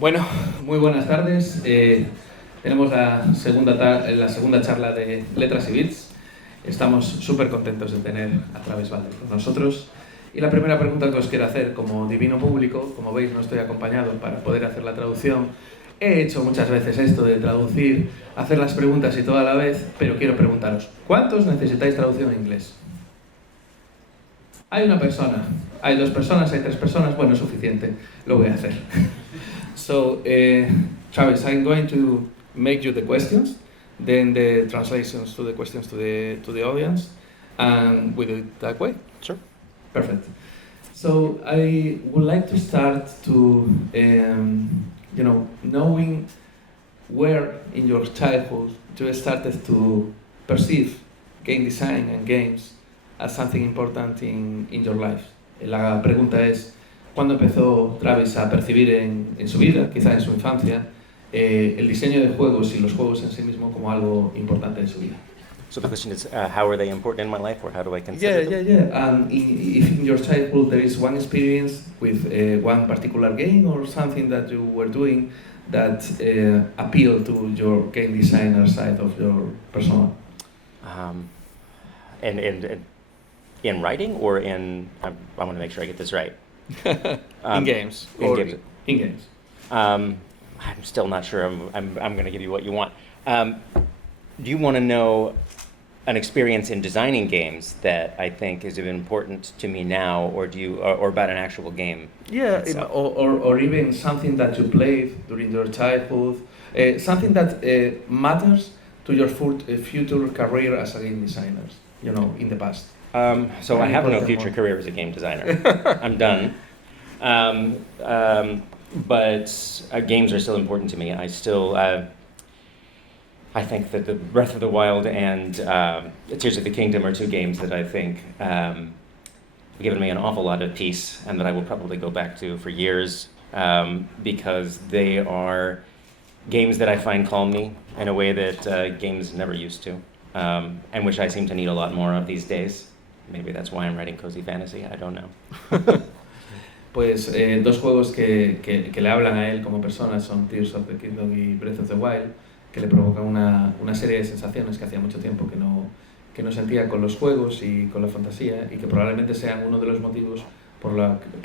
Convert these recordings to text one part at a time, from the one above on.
Bueno, muy buenas tardes. Tenemos la segunda charla de Letras y Bits. Estamos súper contentos de tener a Travis Valder con nosotros. Y la primera pregunta que os quiero hacer, como divino público, como veis no estoy acompañado para poder hacer la traducción. He hecho muchas veces esto de traducir, hacer las preguntas y todo a la vez, pero quiero preguntaros, ¿cuántos necesitáis traducción en inglés? Hay una persona, hay dos personas, hay tres personas, bueno, es suficiente, lo voy a hacer. So, Travis, I'm going to make you the questions, then the translations to the questions to the audience, and we do it that way. Sure. Perfect. So I would like to start to, knowing where in your childhood you started to perceive game design and games as something important in your life. La pregunta es, ¿cuándo empezó Travis a percibir en su vida, quizá en su infancia, el diseño de juegos y los juegos en sí mismo como algo importante en su vida? So the question is, how are they important in my life, or how do I consider them? Yeah. And if in your childhood there is one experience with one particular game or something that you were doing that appealed to your game designer side of your persona. And in writing, or in, I want to make sure I get this right. In games. In games. I'm still not sure. I'm going to give you what you want. Do you want to know an experience in designing games that I think is important to me now, or or about an actual game? Yeah, or even something that you played during your childhood, something that matters to your future career as a game designer, in the past. So I have no future career as a game designer. I'm done. But games are still important to me. I still, I think that the Breath of the Wild and Tears of the Kingdom are two games that I think have given me an awful lot of peace, and that I will probably go back to for years, because they are games that I find calm me in a way that games never used to, and which I seem to need a lot more of these days. Maybe that's why I'm writing cozy fantasy, I don't know. Pues dos juegos que le hablan a él como persona son Tears of the Kingdom y Breath of the Wild, que le provocan una serie de sensaciones que hacía mucho tiempo que no sentía con los juegos y con la fantasía, y que probablemente sean uno de los motivos por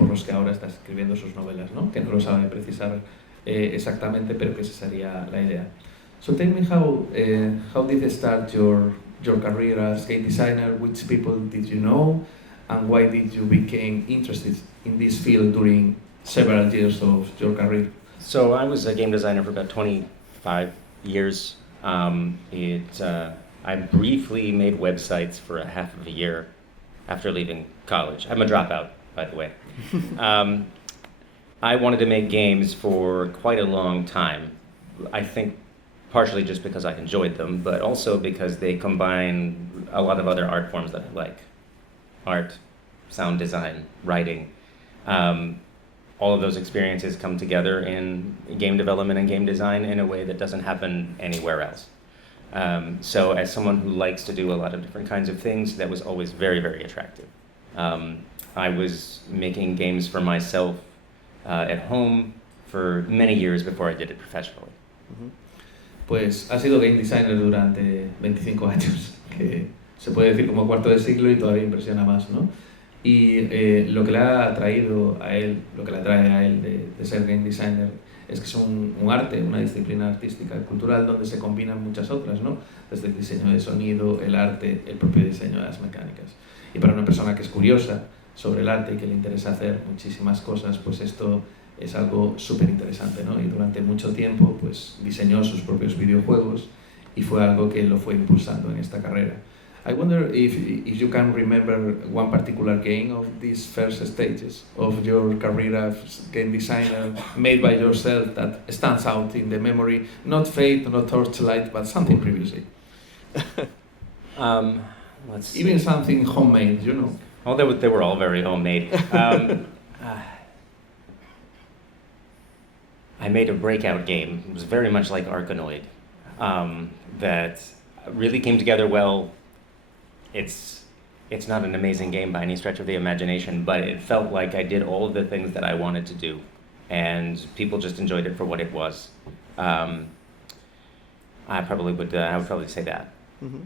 los que ahora está escribiendo sus novelas, ¿no? Que no lo sabe precisar exactamente, pero que esa sería la idea. So tell me how did you start your career as game designer? Which people did you know, and why did you become interested in this field during several years of your career? So I was a game designer for about 25 years. I briefly made websites for a half of a year after leaving college. I'm a dropout, by the way. I wanted to make games for quite a long time. I think partially just because I enjoyed them, but also because they combine a lot of other art forms that I like. Art, sound design, writing. All of those experiences come together in game development and game design in a way that doesn't happen anywhere else. So as someone who likes to do a lot of different kinds of things, that was always very, very attractive. I was making games for myself at home for many years before I did it professionally. Pues ha sido game designer durante 25 años, que se puede decir como cuarto de siglo y todavía impresiona más, ¿no? Y lo que le ha atraído a él, lo que le atrae a él de ser game designer es que es un arte, una disciplina artística y cultural donde se combinan muchas otras, ¿no? Desde el diseño de sonido, el arte, el propio diseño de las mecánicas. Y para una persona que es curiosa sobre el arte y que le interesa hacer muchísimas cosas, pues esto es algo súper interesante, ¿no? Y durante mucho tiempo pues diseñó sus propios videojuegos y fue algo que lo fue impulsando en esta carrera. I wonder if you can remember one particular game of these first stages of your career as game designer made by yourself that stands out in the memory, not Fate, not Torchlight, but something previously. Let's see. Even something homemade, you know. Oh, they were all very homemade. I made a breakout game. It was very much like Arkanoid, that really came together well. It's not an amazing game by any stretch of the imagination, but it felt like I did all of the things that I wanted to do and people just enjoyed it for what it was. I would probably say that. Mm-hmm.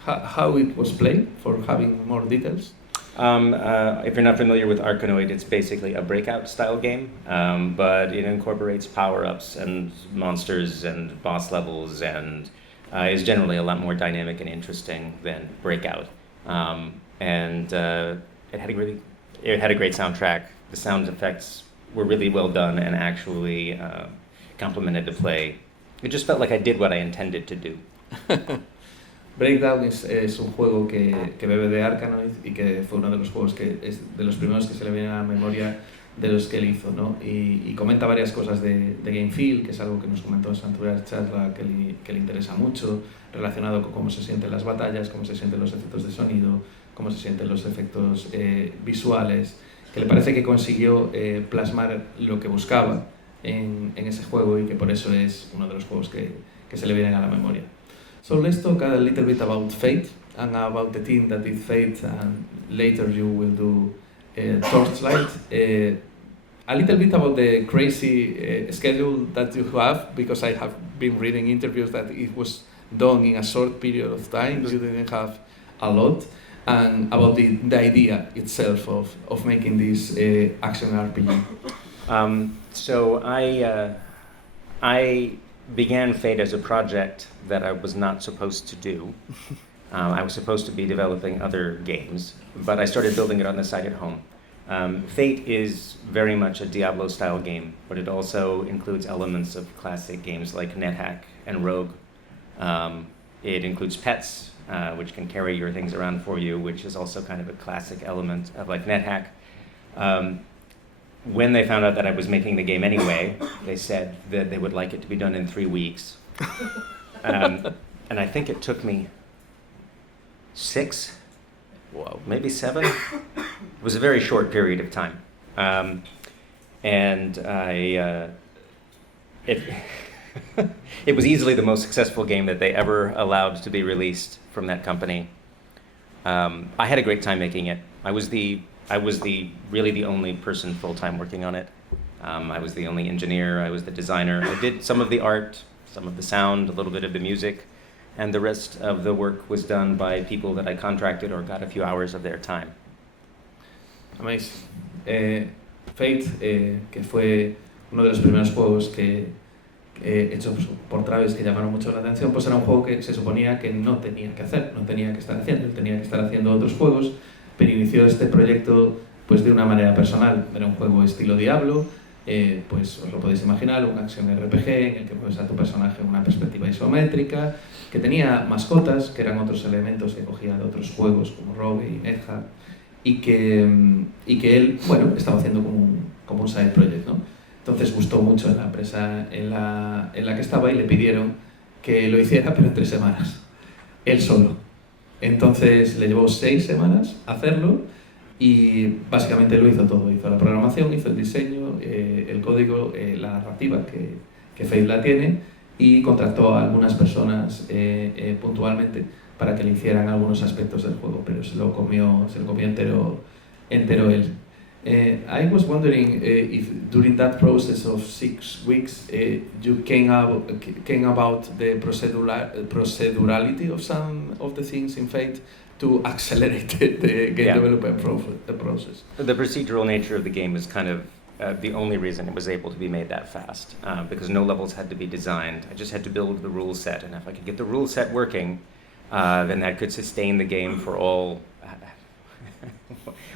How it was played, for having more details? If you're not familiar with Arkanoid, it's basically a breakout style game, but it incorporates power-ups and monsters and boss levels, and is generally a lot more dynamic and interesting than Breakout. And it had a great soundtrack. The sound effects were really well done and actually complemented the play. It just felt like I did what I intended to do. Breakdown es un juego que bebe de Arkanoid y que fue uno de los juegos que es de los primeros que se le viene a la memoria de los que él hizo, ¿no? Y comenta varias cosas de Game Feel, que es algo que nos comentó en Santurar Charla que le interesa mucho, relacionado con cómo se sienten las batallas, cómo se sienten los efectos de sonido, cómo se sienten los efectos visuales, que le parece que consiguió plasmar lo que buscaba en ese juego y que por eso es uno de los juegos que se le vienen a la memoria. So let's talk a little bit about Fate and about the team that did Fate, and later you will do Torchlight. A little bit about the crazy schedule that you have, because I have been reading interviews that it was done in a short period of time, you didn't have a lot, and about the idea itself of making this action RPG. So I began Fate as a project that I was not supposed to do. I was supposed to be developing other games, but I started building it on the side at home. Fate is very much a Diablo-style game, but it also includes elements of classic games like NetHack and Rogue. It includes pets, which can carry your things around for you, which is also kind of a classic element of like NetHack. When they found out that I was making the game anyway, they said that they would like it to be done in 3 weeks. And I think it took me 6, maybe 7. It was a very short period of time. And it was easily the most successful game that they ever allowed to be released from that company. I had a great time making it. I was really the only person full-time working on it. I was the only engineer, I was the designer. I did some of the art, some of the sound, a little bit of the music, and the rest of the work was done by people that I contracted or got a few hours of their time. Amazing. Fate, que fue uno de los primeros juegos hechos por Travis que llamaron mucho la atención, pues era un juego que se suponía que no tenía que hacer, no tenía que estar haciendo, él tenía que estar haciendo otros juegos, pero inició este proyecto pues de una manera personal. Era un juego estilo Diablo, pues os lo podéis imaginar, un action RPG en el que mueves a tu personaje en una perspectiva isométrica, que tenía mascotas, que eran otros elementos que cogía de otros juegos como Rogue y NetHack, y que él, bueno, estaba haciendo como un side project, ¿no? Entonces gustó mucho en la empresa en la que estaba y le pidieron que lo hiciera, pero en 3 semanas, él solo. Entonces le llevó 6 semanas hacerlo y básicamente lo hizo todo. Hizo la programación, hizo el diseño, el código, la narrativa que Fate la tiene, y contrató a algunas personas puntualmente para que le hicieran algunos aspectos del juego, pero se lo comió entero él. I was wondering if during that process of 6 weeks you came about the procedurality of some of the things in Fate to accelerate the game development process. The procedural nature of the game is kind of the only reason it was able to be made that fast, because no levels had to be designed. I just had to build the rule set, and if I could get the rule set working, then that could sustain the game for all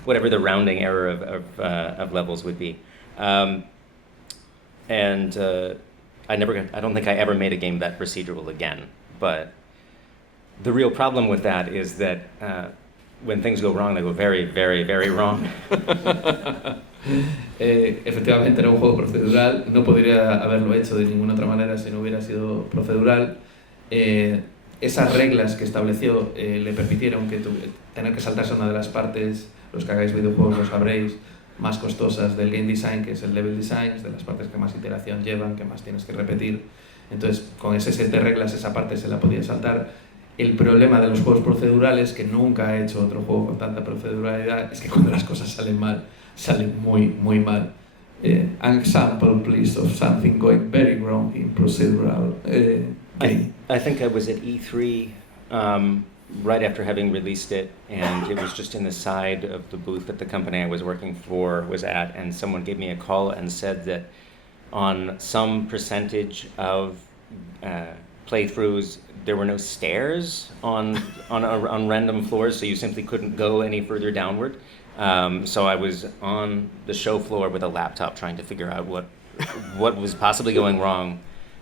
whatever the rounding error of levels would be. I don't think I ever made a game that procedural again, but the real problem with that is that when things go wrong, they go very, very, very wrong. Efectivamente era un juego procedural, no podría haberlo hecho de ninguna otra manera si no hubiera sido procedural. Esas reglas que estableció le permitieron tener que saltarse una de las partes, los que hagáis videojuegos lo sabréis, más costosas del game design, que es el level design, de las partes que más iteración llevan, que más tienes que repetir. Entonces, con ese set de reglas, esa parte se la podía saltar. El problema de los juegos procedurales, que nunca he hecho otro juego con tanta proceduralidad, es que cuando las cosas salen mal, salen muy, muy mal. an example, please, of something going very wrong in procedural game. I think I was at E3 right after having released it, and it was just in the side of the booth that the company I was working for was at, and someone gave me a call and said that on some percentage of playthroughs, there were no stairs on random floors, so you simply couldn't go any further downward. So I was on the show floor with a laptop trying to figure out what was possibly going wrong,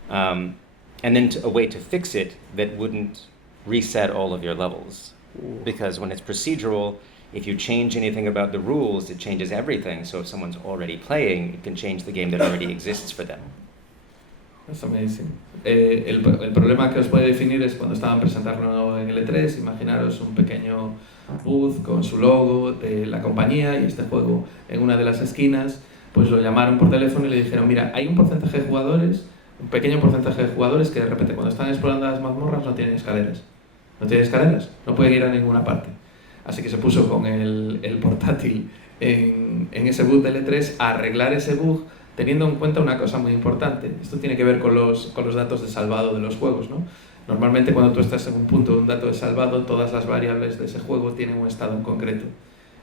and then a way to fix it that wouldn't reset all of your levels. Because when it's procedural, if you change anything about the rules, it changes everything. So if someone's already playing, it can change the game that already exists for them. That's amazing. El problema que os puede definir es cuando estaban presentando en el E3, imaginaros un pequeño booth con su logo de la compañía y este juego en una de las esquinas, pues lo llamaron por teléfono y le dijeron, mira, hay un porcentaje de jugadores, un pequeño porcentaje de jugadores que de repente cuando están explorando las mazmorras no tienen escaleras. No tienen escaleras, no pueden ir a ninguna parte. Así que se puso con el portátil en ese bug del E3 a arreglar ese bug, teniendo en cuenta una cosa muy importante. Esto tiene que ver con los datos de salvado de los juegos, ¿no? Normalmente cuando tú estás en un punto de un dato de salvado, todas las variables de ese juego tienen un estado en concreto.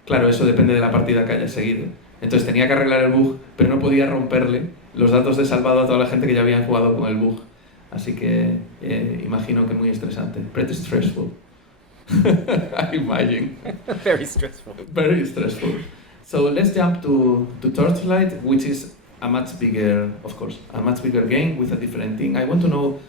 Claro, eso depende de la partida que hayas seguido. Entonces tenía que arreglar el bug, pero no podía romperle los datos de salvado a toda la gente que ya habían jugado con el bug. Así que imagino que muy estresante. Pretty stressful. I imagine. Very stressful. Very stressful. So let's jump to Torchlight, which is a much bigger, of course, a much bigger game with a different thing. I want to know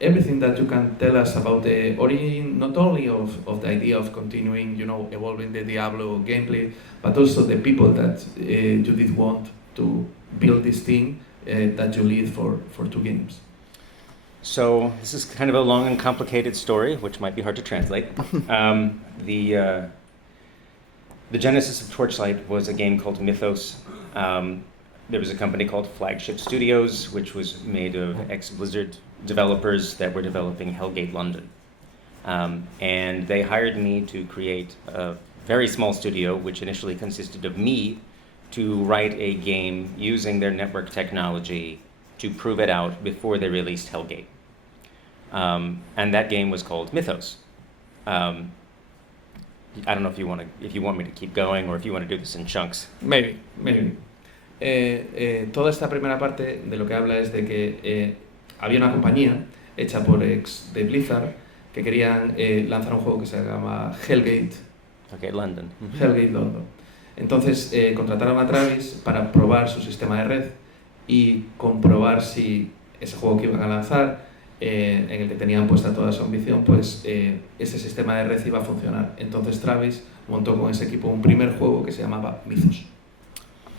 everything that you can tell us about the origin, not only of the idea of continuing, evolving the Diablo gameplay, but also the people that you did want to build this thing that you lead for 2 games. So this is kind of a long and complicated story, which might be hard to translate. The genesis of Torchlight was a game called Mythos. There was a company called Flagship Studios, which was made of ex-Blizzard developers that were developing Hellgate London. And they hired me to create a very small studio, which initially consisted of me, to write a game using their network technology to prove it out before they released Hellgate. And that game was called Mythos. I don't know if you want me to keep going or if you want to do this in chunks. Maybe. Toda esta primera parte de lo que habla es de que había una compañía hecha por ex de Blizzard que querían lanzar un juego que se llama Hellgate London. Hellgate London. Entonces contrataron a Travis para probar su sistema de red y comprobar si ese juego que iban a lanzar, en el que tenían puesta toda su ambición, pues ese sistema de red iba a funcionar. Entonces Travis montó con ese equipo un primer juego que se llamaba Mythos.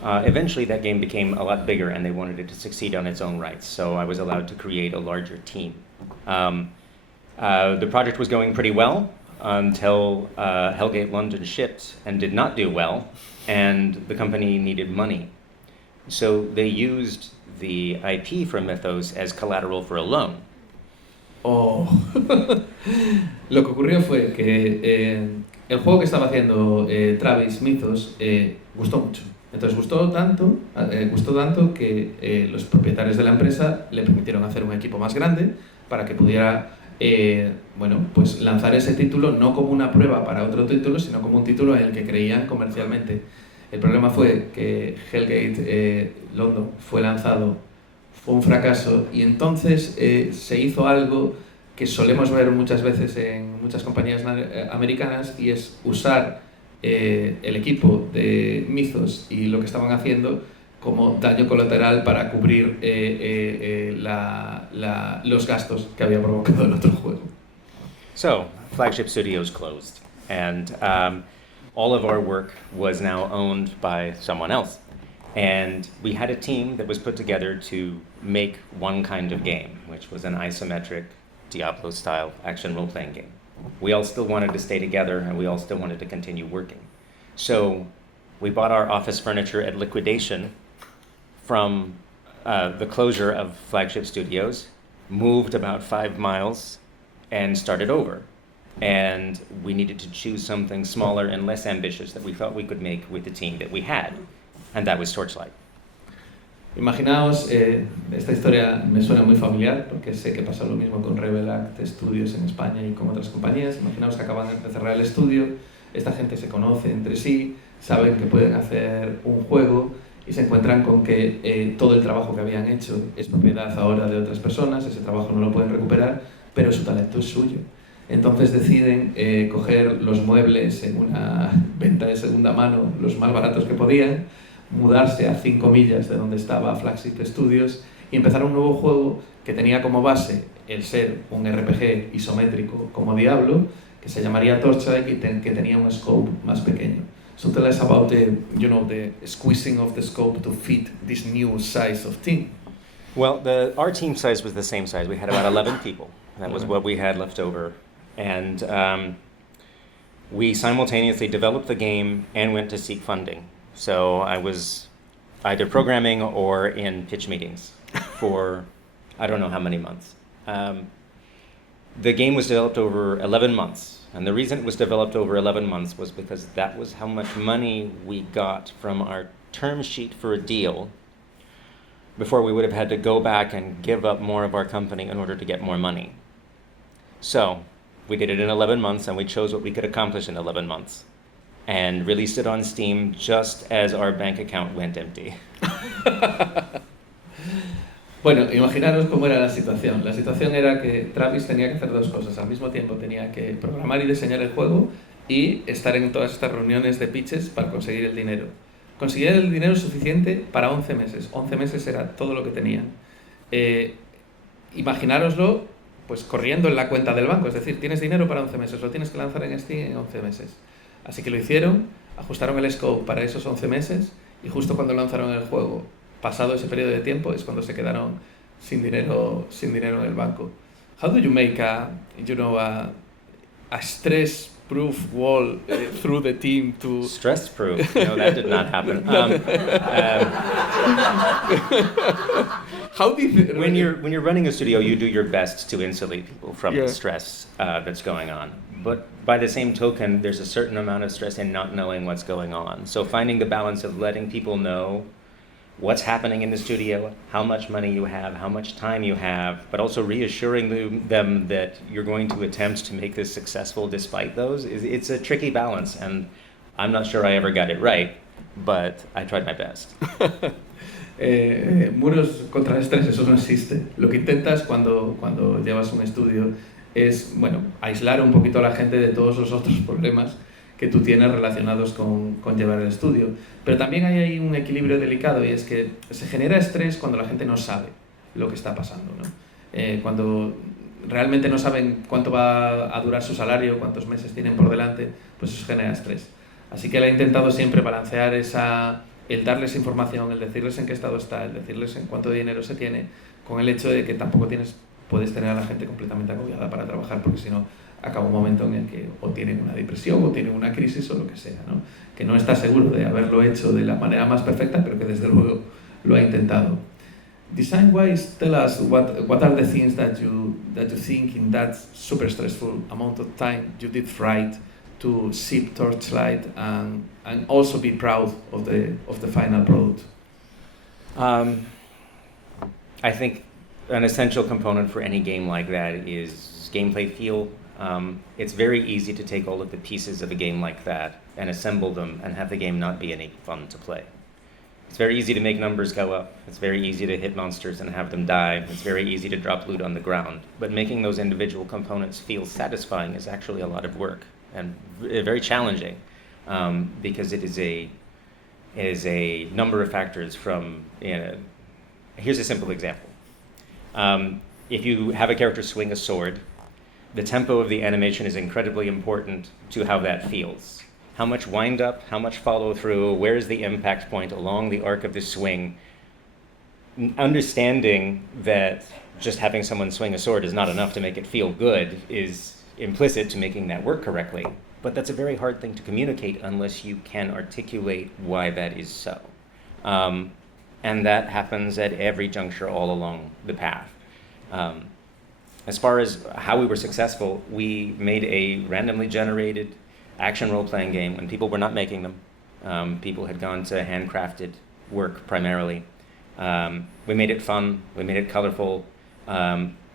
Eventually that game became a lot bigger and they wanted it to succeed on its own rights, so I was allowed to create a larger team. The project was going pretty well until Hellgate London shipped and did not do well, and the company needed money. So they used the IP from Mythos as collateral for a loan. Oh. Lo que ocurrió fue que el juego que estaba haciendo Travis Mythos gustó mucho. Entonces gustó tanto que los propietarios de la empresa le permitieron hacer un equipo más grande para que pudiera pues lanzar ese título no como una prueba para otro título, sino como un título en el que creían comercialmente. El problema fue que Hellgate London fue lanzado, fue un fracaso, y entonces se hizo algo que solemos ver muchas veces en muchas compañías americanas, y es usar el equipo de Mythos y lo que estaban haciendo como daño colateral para cubrir los gastos que había provocado el otro juego. So, Flagship Studios closed, and all of our work was now owned by someone else. And we had a team that was put together to make one kind of game, which was an isometric Diablo-style action role-playing game. We all still wanted to stay together, and we all still wanted to continue working. So we bought our office furniture at liquidation from the closure of Flagship Studios, moved about 5 miles, and started over. And we needed to choose something smaller and less ambitious that we thought we could make with the team that we had. and that was Torchlight. Imaginaos, esta historia me suena muy familiar porque sé que pasa lo mismo con Rebel Act Studios en España y con otras compañías. Imaginaos que acaban de cerrar el estudio, esta gente se conoce entre sí, saben que pueden hacer un juego y se encuentran con que todo el trabajo que habían hecho es propiedad ahora de otras personas, ese trabajo no lo pueden recuperar, pero su talento es suyo. Entonces deciden coger los muebles en una venta de segunda mano, los más baratos que podían, mudarse a 5 millas de donde estaba Flagship Studios y empezar un nuevo juego que tenía como base el ser un RPG isométrico como Diablo, que se llamaría Torchlight y que tenía un scope más pequeño. So tell us about the squeezing of the scope to fit this new size of team. Well, our team size was the same size. We had about 11 people. That was what we had left over. And we simultaneously developed the game and went to seek funding. So I was either programming or in pitch meetings for I don't know how many months. The game was developed over 11 months. And the reason it was developed over 11 months was because that was how much money we got from our term sheet for a deal before we would have had to go back and give up more of our company in order to get more money. So we did it in 11 months, and we chose what we could accomplish in 11 months and released it on Steam just as our bank account went empty. Bueno, imaginaros cómo era la situación. La situación era que Travis tenía que hacer dos cosas. Al mismo tiempo tenía que programar y diseñar el juego y estar en todas estas reuniones de pitches para conseguir el dinero. Conseguir el dinero suficiente para 11 meses. 11 meses era todo lo que tenían. Imaginároslo pues corriendo en la cuenta del banco. Es decir, tienes dinero para 11 meses, lo tienes que lanzar en Steam en 11 meses. Así que lo hicieron, ajustaron el scope para esos 11 meses y justo cuando lanzaron el juego, pasado ese periodo de tiempo, es cuando se quedaron sin dinero en el banco. How do you make a stress-proof wall through the team to... Stress-proof? No, that did not happen. How did when you're running a studio, you do your best to insulate people from the stress that's going on. But by the same token, there's a certain amount of stress in not knowing what's going on. So finding the balance of letting people know what's happening in the studio, how much money you have, how much time you have, but also reassuring them that you're going to attempt to make this successful despite those, it's a tricky balance, and I'm not sure I ever got it right, but I tried my best. Muros contra el estrés, eso no existe. Lo que intentas cuando llevas un estudio es, bueno, aislar un poquito a la gente de todos los otros problemas que tú tienes relacionados con llevar el estudio. Pero también hay ahí un equilibrio delicado y es que se genera estrés cuando la gente no sabe lo que está pasando, ¿no? Cuando realmente no saben cuánto va a durar su salario, cuántos meses tienen por delante, pues eso genera estrés. Así que él ha intentado siempre balancear el darles información, el decirles en qué estado está, el decirles en cuánto dinero se tiene, con el hecho de que tampoco puedes tener a la gente completamente agobiada para trabajar, porque si no, acaba un momento en el que o tienen una depresión o tienen una crisis o lo que sea, ¿no? Que no está seguro de haberlo hecho de la manera más perfecta, pero que desde luego lo ha intentado. Design-wise, tell us what are the things that you think in that super stressful amount of time you did right to ship Torchlight and also be proud of the final product. I think an essential component for any game like that is gameplay feel. It's very easy to take all of the pieces of a game like that and assemble them and have the game not be any fun to play. It's very easy to make numbers go up. It's very easy to hit monsters and have them die. It's very easy to drop loot on the ground. But making those individual components feel satisfying is actually a lot of work and very challenging because it is a number of factors from, here's a simple example. If you have a character swing a sword, the tempo of the animation is incredibly important to how that feels. How much wind up, how much follow through, where's the impact point along the arc of the swing. Understanding that just having someone swing a sword is not enough to make it feel good is implicit to making that work correctly. But that's a very hard thing to communicate unless you can articulate why that is so. And that happens at every juncture all along the path. As far as how we were successful, we made a randomly generated action role-playing game when people were not making them. People had gone to handcrafted work primarily. We made it fun, we made it colorful,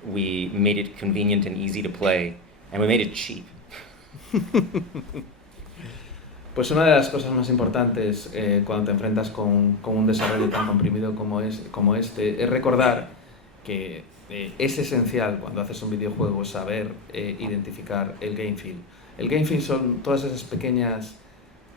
we made it convenient and easy to play, and we made it cheap. Pues una de las cosas más importantes cuando te enfrentas con un desarrollo tan comprimido como este es recordar que es esencial cuando haces un videojuego saber identificar el game feel. El game feel son todas esas pequeñas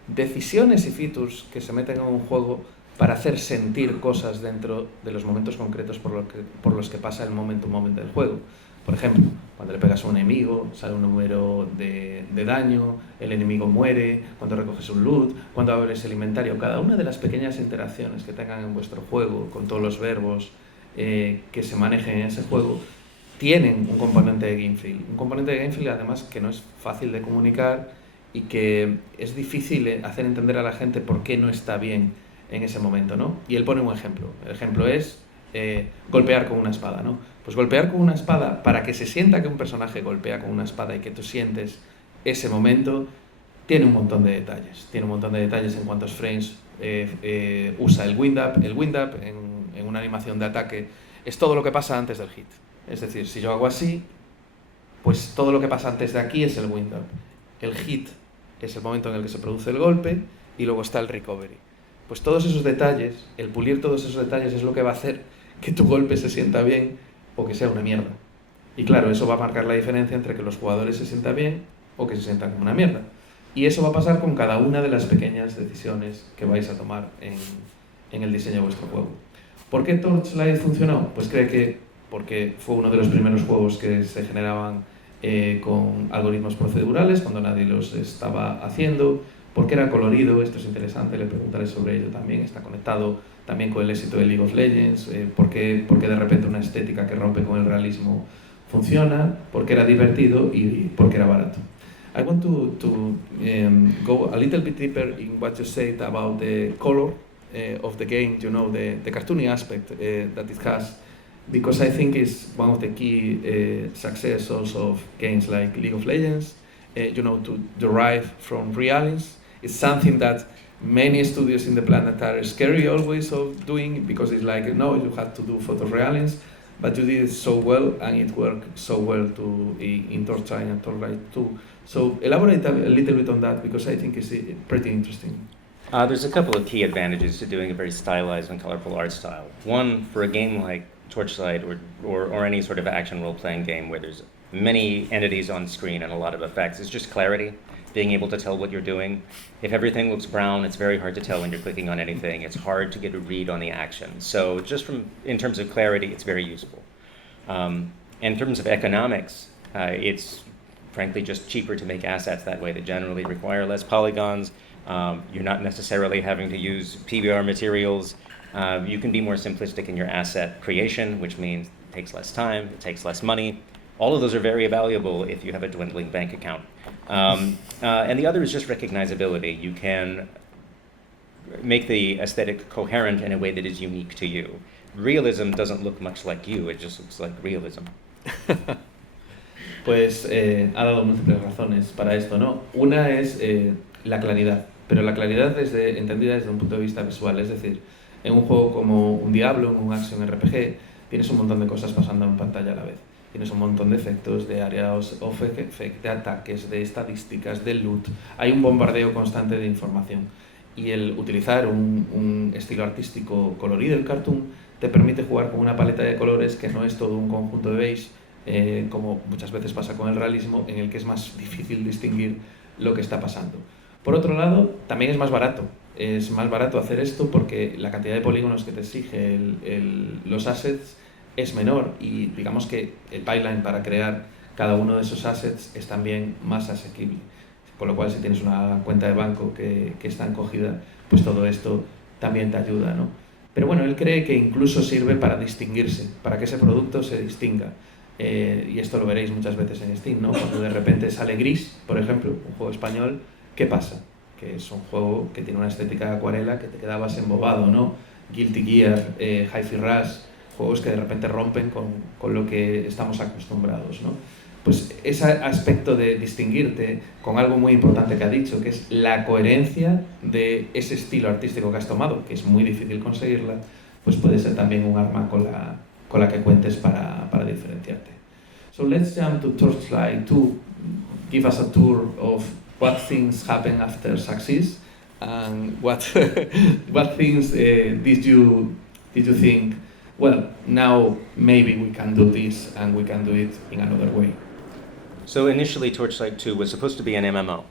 decisiones y features que se meten en un juego para hacer sentir cosas dentro de los momentos concretos por los que pasa el moment del juego. Por ejemplo, cuando le pegas a un enemigo, sale un número de daño, el enemigo muere, cuando recoges un loot, cuando abres el inventario. Cada una de las pequeñas interacciones que tengan en vuestro juego, con todos los verbos que se manejen en ese juego, tienen un componente de game feel. Un componente de game feel, además, que no es fácil de comunicar y que es difícil hacer entender a la gente por qué no está bien en ese momento, ¿no? Y él pone un ejemplo. El ejemplo es golpear con una espada, ¿no? Pues golpear con una espada, para que se sienta que un personaje golpea con una espada y que tú sientes ese momento, tiene un montón de detalles. Tiene un montón de detalles en cuántos frames usa el wind-up. El wind-up en una animación de ataque es todo lo que pasa antes del hit. Es decir, si yo hago así, pues todo lo que pasa antes de aquí es el wind-up. El hit es el momento en el que se produce el golpe y luego está el recovery. Pues todos esos detalles, el pulir todos esos detalles es lo que va a hacer que tu golpe se sienta bien o que sea una mierda. Y claro, eso va a marcar la diferencia entre que los jugadores se sientan bien o que se sientan como una mierda. Y eso va a pasar con cada una de las pequeñas decisiones que vais a tomar en el diseño de vuestro juego. ¿Por qué Torchlight funcionó? Pues porque fue uno de los primeros juegos que se generaban con algoritmos procedurales cuando nadie los estaba haciendo, porque era colorido. Esto es interesante, le preguntaré sobre ello también, está conectado también con el éxito de League of Legends, porque de repente una estética que rompe con el realismo funciona, porque era divertido y porque era barato. I want to go a little bit deeper in what you said about the color of the game, you know, the cartoony aspect that it has, because I think it's one of the key success also of games like League of Legends, you know, to derive from realism. It's something that many studios in the planet are scary always of doing, because it's like, no, you have to do photorealism, but you did it so well and it worked so well in Torchlight and Torchlight 2. So elaborate a little bit on that, because I think it's pretty interesting. There's a couple of key advantages to doing a very stylized and colorful art style. One, for a game like Torchlight or any sort of action role-playing game where there's many entities on screen and a lot of effects, it's just clarity, being able to tell what you're doing. If everything looks brown, it's very hard to tell when you're clicking on anything. It's hard to get a read on the action. So just in terms of clarity, it's very useful. In terms of economics, it's frankly just cheaper to make assets that way. They generally require less polygons. You're not necessarily having to use PBR materials. You can be more simplistic in your asset creation, which means it takes less time, it takes less money. All of those are very valuable if you have a dwindling bank account. And the other is just recognizability. You can make the aesthetic coherent in a way that is unique to you. Realism doesn't look much like you, it just looks like realism. Pues ha dado múltiples razones para esto, ¿no? Una es la claridad, pero la claridad entendida desde un punto de vista visual, es decir, en un juego como un Diablo, en un Action RPG, tienes un montón de cosas pasando en pantalla a la vez. Tienes un montón de efectos, de areas of effect, de ataques, de estadísticas, de loot. Hay un bombardeo constante de información. Y el utilizar un estilo artístico colorido, el cartoon, te permite jugar con una paleta de colores que no es todo un conjunto de beige, como muchas veces pasa con el realismo, en el que es más difícil distinguir lo que está pasando. Por otro lado, también es más barato. Es más barato hacer esto porque la cantidad de polígonos que te exige los assets es menor, y digamos que el pipeline para crear cada uno de esos assets es también más asequible. Con lo cual, si tienes una cuenta de banco que está encogida, pues todo esto también te ayuda, ¿no? Pero bueno, él cree que incluso sirve para distinguirse, para que ese producto se distinga. Y esto lo veréis muchas veces en Steam, ¿no? Cuando de repente sale Gris, por ejemplo, un juego español, ¿qué pasa? Que es un juego que tiene una estética de acuarela que te quedabas embobado, ¿no? Guilty Gear, Hi-Fi Rush, juegos que de repente rompen con lo que estamos acostumbrados, ¿no? pues ese aspecto de distinguirte con algo muy importante que ha dicho, que es la coherencia de ese estilo artístico que has tomado, que es muy difícil conseguirla, pues puede ser también un arma con la que cuentes para diferenciarte. So let's jump to Torchlight 2. Give us a tour of what things happen after success and what what things did you think, well, now maybe we can do this and we can do it in another way. So initially, Torchlight 2 was supposed to be an MMO.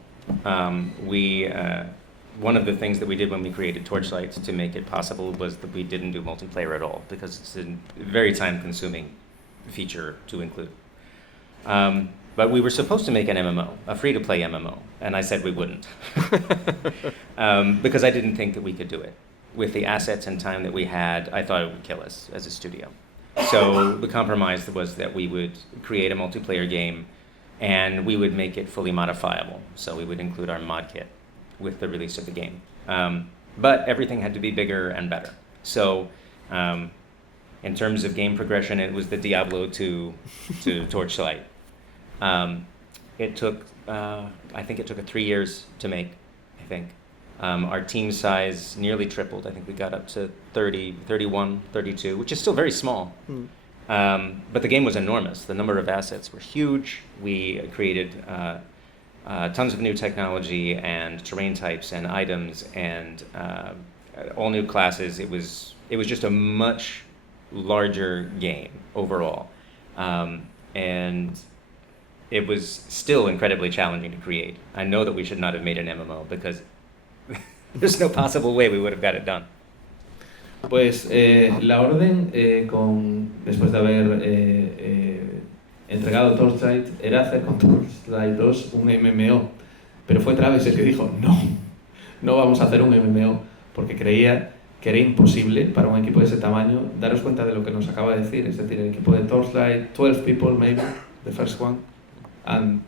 One of the things that we did when we created Torchlight to make it possible was that we didn't do multiplayer at all, because it's a very time-consuming feature to include. But we were supposed to make an MMO, a free-to-play MMO, and I said we wouldn't, because I didn't think that we could do it. With the assets and time that we had, I thought it would kill us as a studio. So the compromise was that we would create a multiplayer game, and we would make it fully modifiable. So we would include our mod kit with the release of the game. But everything had to be bigger and better. So in terms of game progression, it was the Diablo to Torchlight. It took, I think it took 3 years to make, I think. Our team size nearly tripled. I think we got up to 30, 31, 32, which is still very small. But the game was enormous. The number of assets were huge. We created tons of new technology and terrain types and items and all new classes. It was just a much larger game overall. And it was still incredibly challenging to create. I know that we should not have made an MMO because there's no possible way we would have got it done. Pues la orden, después de haber entregado Torchlight, era hacer con Torchlight 2 un MMO. Pero fue Travis el que dijo, no vamos a hacer un MMO, porque creía que era imposible para un equipo de ese tamaño. Daros cuenta de lo que nos acaba de decir, es decir, el equipo de Torchlight, 12 people maybe, the first one, and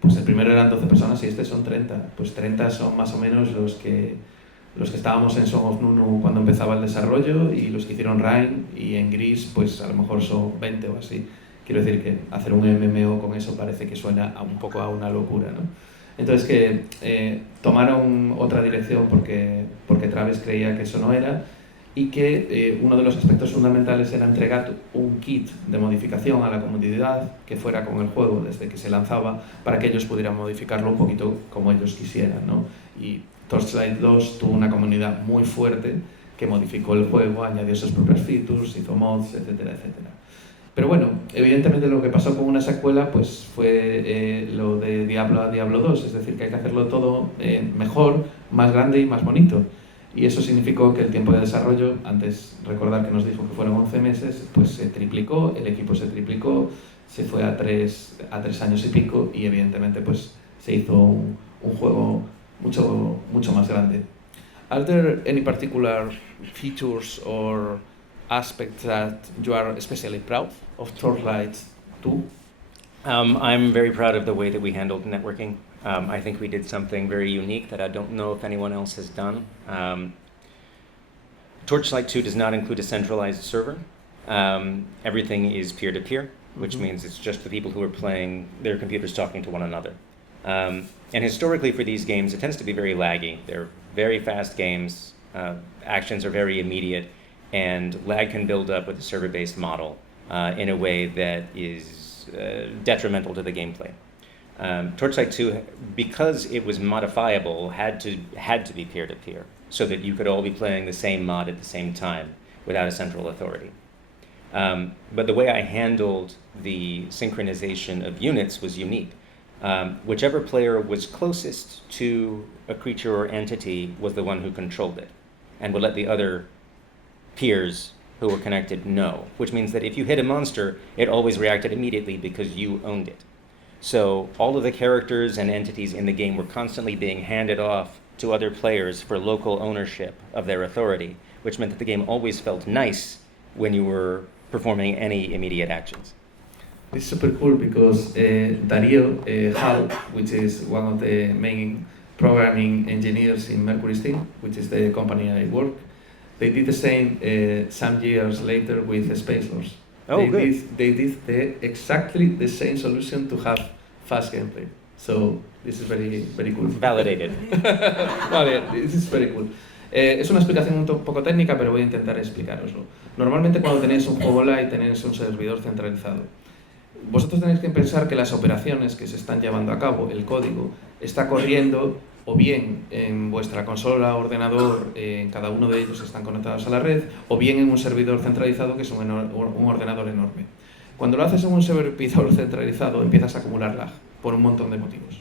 pues el primero eran 12 personas y este son 30. Pues 30 son más o menos los que estábamos en Song of Nunu cuando empezaba el desarrollo y los que hicieron Rain, y en Gris pues a lo mejor son 20 o así. Quiero decir que hacer un MMO con eso parece que suena un poco a una locura, ¿no? Entonces que tomaron otra dirección porque Travis creía que eso no era, y que uno de los aspectos fundamentales era entregar un kit de modificación a la comunidad que fuera con el juego desde que se lanzaba, para que ellos pudieran modificarlo un poquito como ellos quisieran, ¿no? Y Torchlight 2 tuvo una comunidad muy fuerte que modificó el juego, añadió sus propias features, hizo mods, etcétera, etcétera. Pero bueno, evidentemente lo que pasó con una secuela pues fue lo de Diablo a Diablo 2, es decir, que hay que hacerlo todo mejor, más grande y más bonito. Y eso significó que el tiempo de desarrollo, antes recordar que nos dijo que fueron 11 meses, pues se triplicó, el equipo se triplicó, se fue a 3 años y pico, y evidentemente pues se hizo un juego mucho más grande. Are there any particular features or aspects that you are especially proud of Torchlight 2? I'm very proud of the way that we handled networking. I think we did something very unique that I don't know if anyone else has done. Torchlight 2 does not include a centralized server. Everything is peer-to-peer, which means it's just the people who are playing their computers talking to one another. And historically for these games, it tends to be very laggy. They're very fast games, actions are very immediate, and lag can build up with a server-based model in a way that is detrimental to the gameplay. Torchlight 2, because it was modifiable, had to be peer-to-peer, so that you could all be playing the same mod at the same time without a central authority. But the way I handled the synchronization of units was unique. Whichever player was closest to a creature or entity was the one who controlled it, and would let the other peers who were connected know, which means that if you hit a monster, it always reacted immediately because you owned it. So all of the characters and entities in the game were constantly being handed off to other players for local ownership of their authority, which meant that the game always felt nice when you were performing any immediate actions. It's super cool because Dario Hall, which is one of the main programming engineers in Mercury Steam, which is the company I work, they did the same some years later with Space Force. Oh, good. They did exactly the same solution to have fast gameplay. So this is very cool. Validated. Vale, this is very cool. Es una explicación un poco técnica, pero voy a intentar explicaroslo. Normalmente cuando tenéis un juego light tenéis un servidor centralizado. Vosotros tenéis que pensar que las operaciones que se están llevando a cabo, el código, está corriendo o bien en vuestra consola, ordenador, en cada uno de ellos están conectados a la red, o bien en un servidor centralizado que es un ordenador enorme. Cuando lo haces en un servidor centralizado empiezas a acumular lag por un montón de motivos.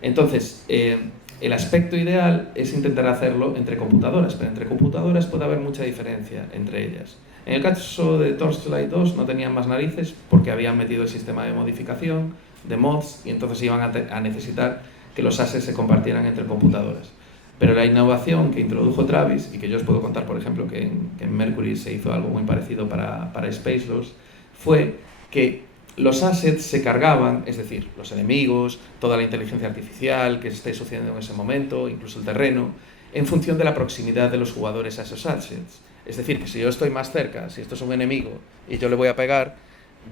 Entonces, el aspecto ideal es intentar hacerlo entre computadoras, pero entre computadoras puede haber mucha diferencia entre ellas. En el caso de Torchlight 2 no tenían más narices porque habían metido el sistema de modificación, de mods, y entonces iban a necesitar que los assets se compartieran entre computadoras. Pero la innovación que introdujo Travis, y que yo os puedo contar, por ejemplo, que en Mercury se hizo algo muy parecido para Space Loss, fue que los assets se cargaban, es decir, los enemigos, toda la inteligencia artificial que esté sucediendo en ese momento, incluso el terreno, en función de la proximidad de los jugadores a esos assets. Es decir, que si yo estoy más cerca, si esto es un enemigo y yo le voy a pegar,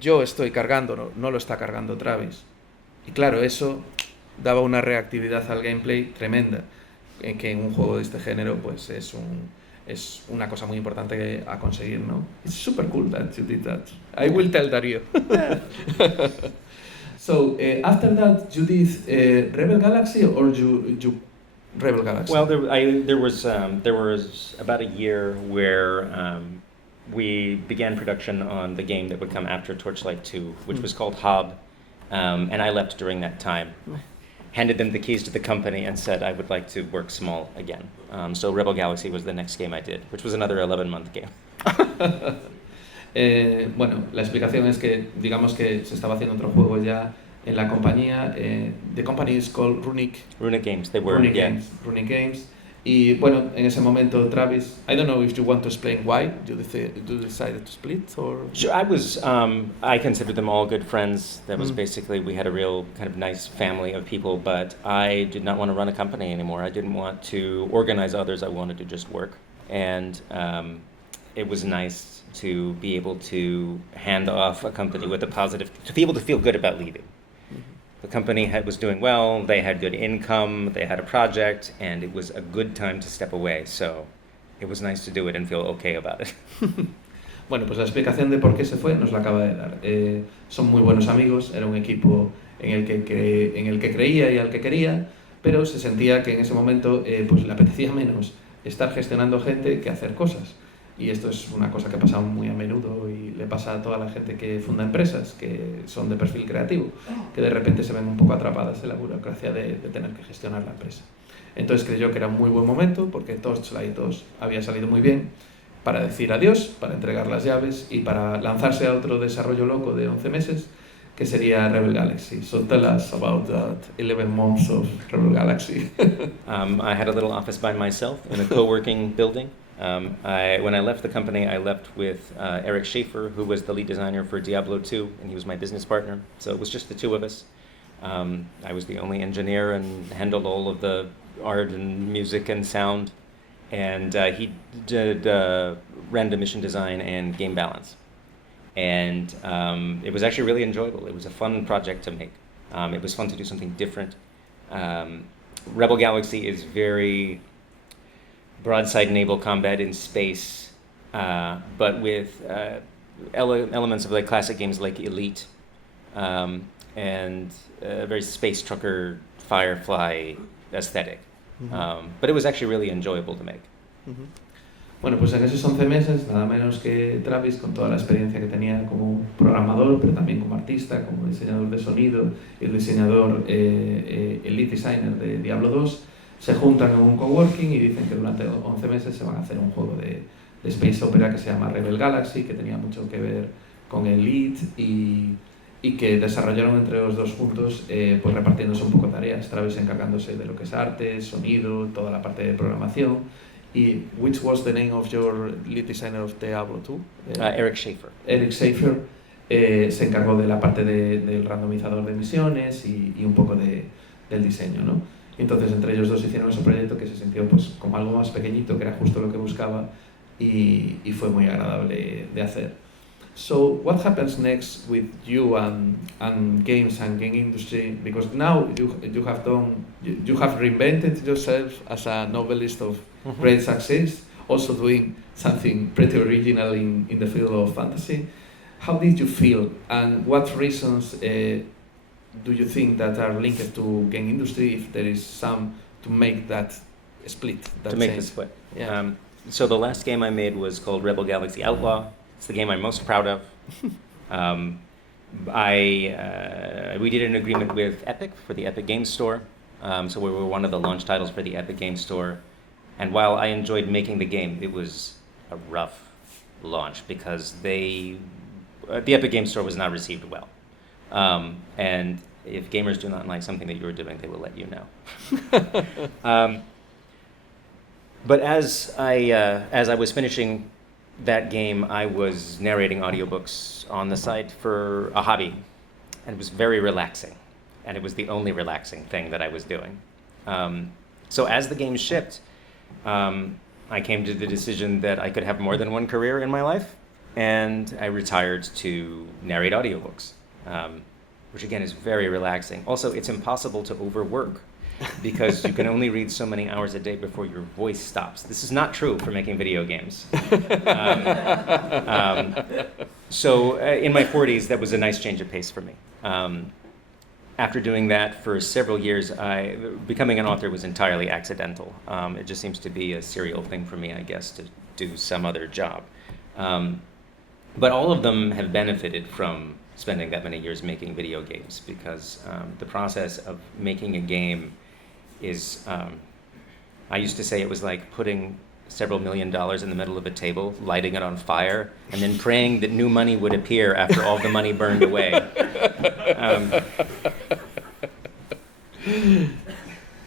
yo estoy cargando, no lo está cargando Travis. Y claro, eso daba una reactividad al gameplay tremenda, que en un juego de este género pues es una cosa muy importante a conseguir, ¿no? It's super cool that you did that. I will tell Dario. So, after that, you did Rebel Galaxy or you Rebel Galaxy? Well, there was about a year where we began production on the game that would come after Torchlight 2, which was called Hob, and I left during that time. Handed them the keys to the company and said I would like to work small again. So Rebel Galaxy was the next game I did, which was another 11-month game. Bueno, la explicación es que digamos que se estaba haciendo otro juego ya en la compañía. The company is called Runic Games, they were. Runic Games. Y bueno, en ese momento Travis, I don't know if you want to explain why you decided to split or... Sure, I considered them all good friends. That was basically, we had a real kind of nice family of people, but I did not want to run a company anymore. I didn't want to organize others. I wanted to just work. And it was nice to be able to hand off a company with a positive, to be able to feel good about leaving. The company was doing well, they had good income, they had a project, and it was a good time to step away. So it was nice to do it and feel okay about it. Bueno, pues la explicación de por qué se fue nos la acaba de dar. Son muy buenos amigos, era un equipo en el que creía y al que quería, pero se sentía que en ese momento pues le apetecía menos estar gestionando gente que hacer cosas. Y esto es una cosa que pasa muy a menudo y le pasa a toda la gente que funda empresas, que son de perfil creativo, que de repente se ven un poco atrapadas en la burocracia de tener que gestionar la empresa. Entonces creyó que era un muy buen momento, porque Torchlight 2 había salido muy bien, para decir adiós, para entregar las llaves y para lanzarse a otro desarrollo loco de 11 meses, que sería Rebel Galaxy. So tell us about that 11 months of Rebel Galaxy. I had a little office by myself in a co-working building. When I left the company, I left with Eric Schaefer, who was the lead designer for Diablo 2, and he was my business partner. So it was just the two of us. I was the only engineer and handled all of the art and music and sound. And he did random mission design and game balance. And it was actually really enjoyable. It was a fun project to make. It was fun to do something different. Rebel Galaxy is very broadside naval combat in space, but with elements of like classic games like Elite, and a very space trucker Firefly aesthetic. But it was actually really enjoyable to make. Bueno, pues en esos 11 meses, nada menos que Travis, con toda la experiencia que tenía como programador, pero también como artista, como diseñador de sonido y el diseñador, el lead designer de Diablo 2, se juntan en un coworking y dicen que durante 11 meses se van a hacer un juego de Space Opera que se llama Rebel Galaxy, que tenía mucho que ver con el lead y que desarrollaron entre los dos juntos, pues repartiéndose un poco tareas, Travis encargándose de lo que es arte, sonido, toda la parte de programación. Y which was the name of your lead designer of Diablo 2? Eric Schaefer. Eric Schaefer se encargó de la parte del randomizador de misiones y un poco del diseño, ¿no? Y entonces entre ellos dos hicieron ese proyecto que se sintió pues como algo más pequeñito, que era justo lo que buscaba y fue muy agradable de hacer. So what happens next with you and games and game industry? Because now you have reinvented yourself as a novelist of great success, also doing something pretty original in the field of fantasy. How did you feel, and what reasons do you think that are linked to game industry, if there is some, to make that split? That to make change? the split. Yeah. So the last game I made was called Rebel Galaxy Outlaw. It's the game I'm most proud of. We did an agreement with Epic for the Epic Games Store. So we were one of the launch titles for the Epic Games Store. And while I enjoyed making the game, it was a rough launch because the Epic Games Store was not received well. And if gamers do not like something that you're doing, they will let you know. But as I was finishing that game, I was narrating audiobooks on the site for a hobby, and it was very relaxing, and it was the only relaxing thing that I was doing. So as the game shipped, I came to the decision that I could have more than one career in my life, and I retired to narrate audiobooks, which again is very relaxing. Also, it's impossible to overwork because you can only read so many hours a day before your voice stops. This is not true for making video games. So in my 40s, that was a nice change of pace for me. After doing that for several years, becoming an author was entirely accidental. It just seems to be a serial thing for me, I guess, to do some other job. But all of them have benefited from spending that many years making video games because the process of making a game is, I used to say it was like putting several $1 million in the middle of a table, lighting it on fire, and then praying that new money would appear after all the money burned away.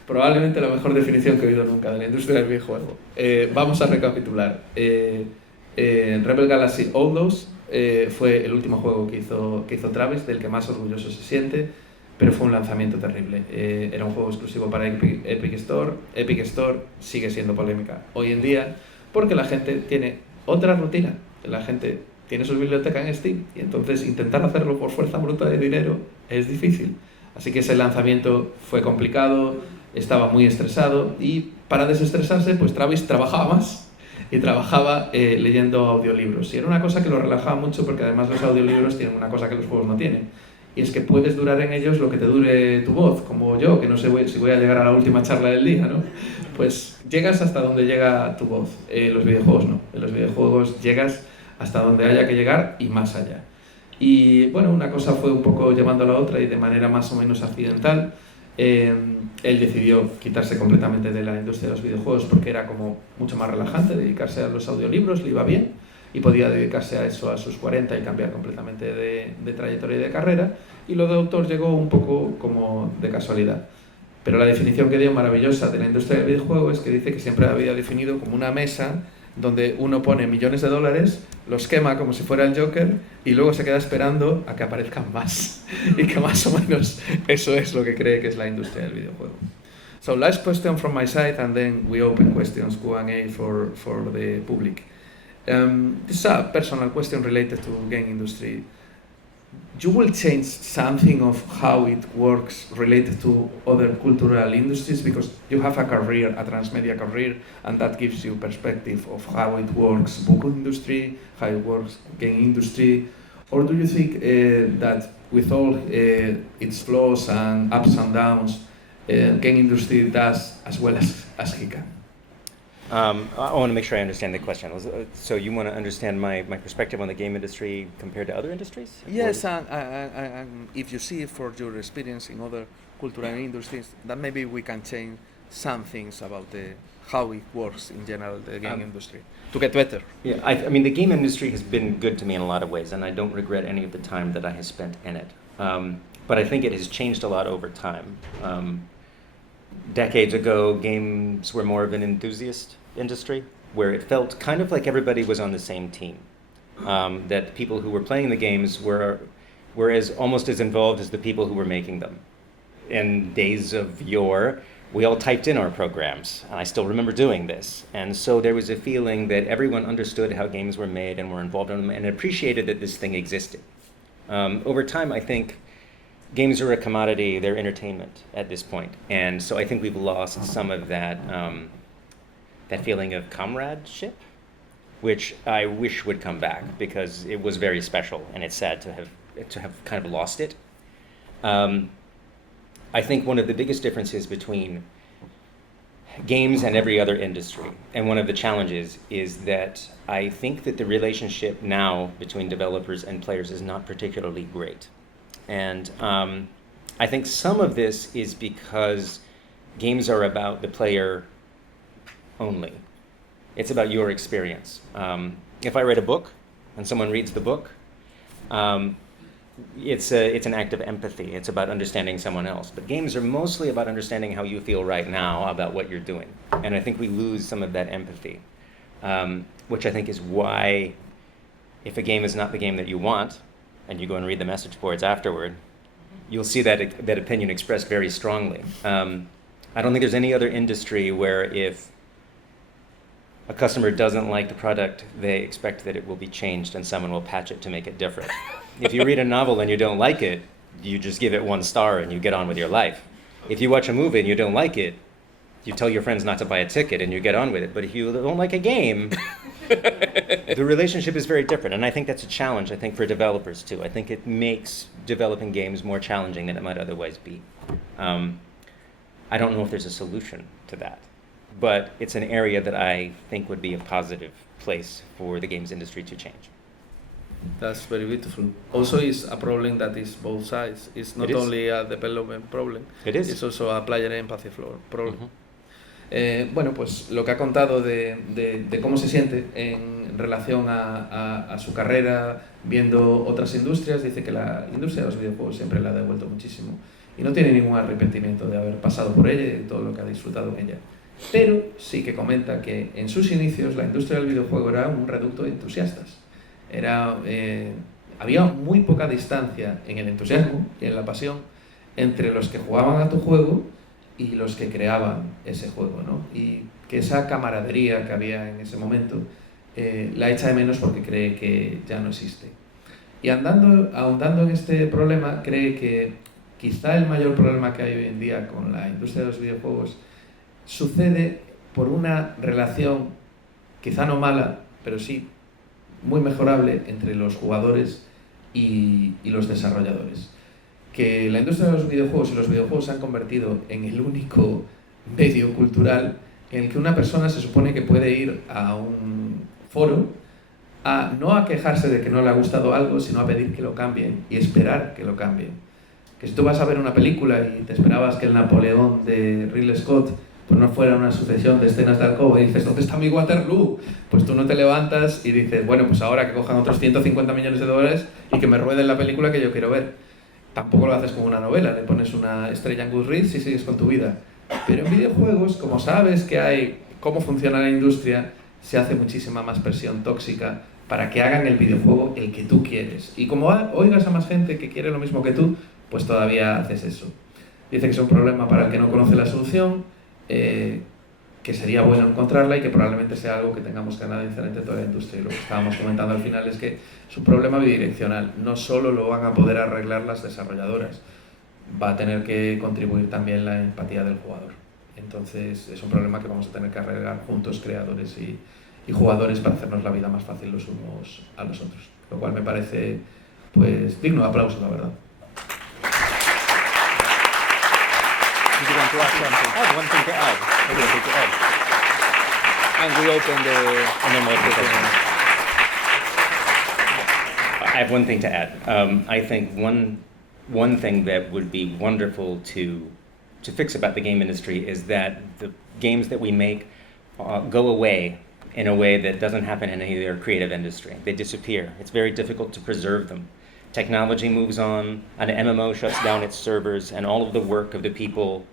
Probablemente la mejor definición que he oído nunca de la industria del videojuego. Vamos a recapitular. Rebel Galaxy Outlaws fue el último juego que hizo Travis, del que más orgulloso se siente, pero fue un lanzamiento terrible. Era un juego exclusivo para Epic Store. Epic Store sigue siendo polémica hoy en día porque la gente tiene otra rutina. La gente tiene su biblioteca en Steam y entonces intentar hacerlo por fuerza bruta de dinero es difícil. Así que ese lanzamiento fue complicado, estaba muy estresado y para desestresarse pues Travis trabajaba más. Y trabajaba leyendo audiolibros. Y era una cosa que lo relajaba mucho porque además los audiolibros tienen una cosa que los juegos no tienen. Y es que puedes durar en ellos lo que te dure tu voz, como yo, que no sé si voy a llegar a la última charla del día, ¿no? Pues llegas hasta donde llega tu voz. Los videojuegos no. En los videojuegos llegas hasta donde haya que llegar y más allá. Y bueno, una cosa fue un poco llevando a la otra y de manera más o menos accidental. Él decidió quitarse completamente de la industria de los videojuegos porque era como mucho más relajante dedicarse a los audiolibros, le iba bien y podía dedicarse a eso a sus 40 y cambiar completamente de trayectoria y de carrera, y lo de autor llegó un poco como de casualidad. Pero la definición que dio maravillosa de la industria del videojuego es que dice que siempre había definido como una mesa donde uno pone millones de dólares, los quema como si fuera el Joker y luego se queda esperando a que aparezcan más. Y que más o menos eso es lo que cree que es la industria del videojuego. So last question from my side and then we open questions Q&A for the public. This is a personal question related to game industry. You will change something of how it works related to other cultural industries because you have a career, a transmedia career, and that gives you perspective of how it works book industry, how it works game industry, or do you think that with all its flaws and ups and downs, game industry does as well as he can? I want to make sure I understand the question. So you want to understand my perspective on the game industry compared to other industries? Yes, and if you see for your experience in other cultural industries, that maybe we can change some things about how it works in general, the game industry, to get better. Yeah, I mean, the game industry has been good to me in a lot of ways, and I don't regret any of the time that I have spent in it. But I think it has changed a lot over time. Decades ago, games were more of an enthusiast industry, where it felt kind of like everybody was on the same team. That people who were playing the games were almost as involved as the people who were making them. In days of yore, we all typed in our programs, and I still remember doing this. And so there was a feeling that everyone understood how games were made and were involved in them and appreciated that this thing existed. Over time, I think games are a commodity, they're entertainment at this point. And so I think we've lost some of that, that feeling of comradeship, which I wish would come back because it was very special, and it's sad to have kind of lost it. I think one of the biggest differences between games and every other industry, and one of the challenges, is that I think that the relationship now between developers and players is not particularly great. And I think some of this is because games are about the player only. It's about your experience. If I read a book and someone reads the book, it's an act of empathy. It's about understanding someone else. But games are mostly about understanding how you feel right now about what you're doing. And I think we lose some of that empathy, which I think is why if a game is not the game that you want, and you go and read the message boards afterward, you'll see that opinion expressed very strongly. I don't think there's any other industry where if a customer doesn't like the product, they expect that it will be changed and someone will patch it to make it different. If you read a novel and you don't like it, you just give it 1 star and you get on with your life. If you watch a movie and you don't like it, you tell your friends not to buy a ticket and you get on with it. But if you don't like a game, the relationship is very different. And I think that's a challenge, I think, for developers too. I think it makes developing games more challenging than it might otherwise be. I don't know if there's a solution to that, but it's an area that I think would be a positive place for the games industry to change. That's very beautiful. Also, it's a problem that is both sides. It's not only a development problem. It's also a player empathy problem. Bueno, pues lo que ha contado de cómo se siente en relación a su carrera viendo otras industrias, dice que la industria de los videojuegos siempre le ha devuelto muchísimo y no tiene ningún arrepentimiento de haber pasado por ella y todo lo que ha disfrutado en ella. Pero sí que comenta que en sus inicios la industria del videojuego era un reducto de entusiastas. Había muy poca distancia en el entusiasmo y en la pasión entre los que jugaban a tu juego y los que creaban ese juego, ¿no? Y que esa camaradería que había en ese momento la echa de menos porque cree que ya no existe. Y ahondando en este problema, cree que quizá el mayor problema que hay hoy en día con la industria de los videojuegos sucede por una relación, quizá no mala, pero sí muy mejorable entre los jugadores y los desarrolladores. Que la industria de los videojuegos y los videojuegos se han convertido en el único medio cultural en el que una persona se supone que puede ir a un foro no a quejarse de que no le ha gustado algo, sino a pedir que lo cambien y esperar que lo cambien. Que si tú vas a ver una película y te esperabas que el Napoleón de Ridley Scott pues no fuera una sucesión de escenas de alcoba y dices, ¿dónde está mi Waterloo? Pues tú no te levantas y dices, bueno, pues ahora que cojan otros 150 millones de dólares y que me rueden la película que yo quiero ver. Tampoco lo haces con una novela, le pones una estrella en Goodreads y sigues con tu vida. Pero en videojuegos, como sabes que hay cómo funciona la industria, se hace muchísima más presión tóxica para que hagan el videojuego el que tú quieres. Y como oigas a más gente que quiere lo mismo que tú, pues todavía haces eso. Dice que es un problema para el que no conoce la solución, que sería bueno encontrarla y que probablemente sea algo que tengamos que analizar entre toda la industria. Y lo que estábamos comentando al final es que es un problema bidireccional. No solo lo van a poder arreglar las desarrolladoras, va a tener que contribuir también la empatía del jugador. Entonces es un problema que vamos a tener que arreglar juntos, creadores y jugadores, para hacernos la vida más fácil los unos a los otros. Lo cual me parece pues digno de aplauso, la verdad. I have one thing to add. And we open And then we'll take I have one thing to add. I think one thing that would be wonderful to fix about the game industry is that the games that we make go away in a way that doesn't happen in any other creative industry. They disappear. It's very difficult to preserve them. Technology moves on, an MMO shuts down its servers, and all of the work of the people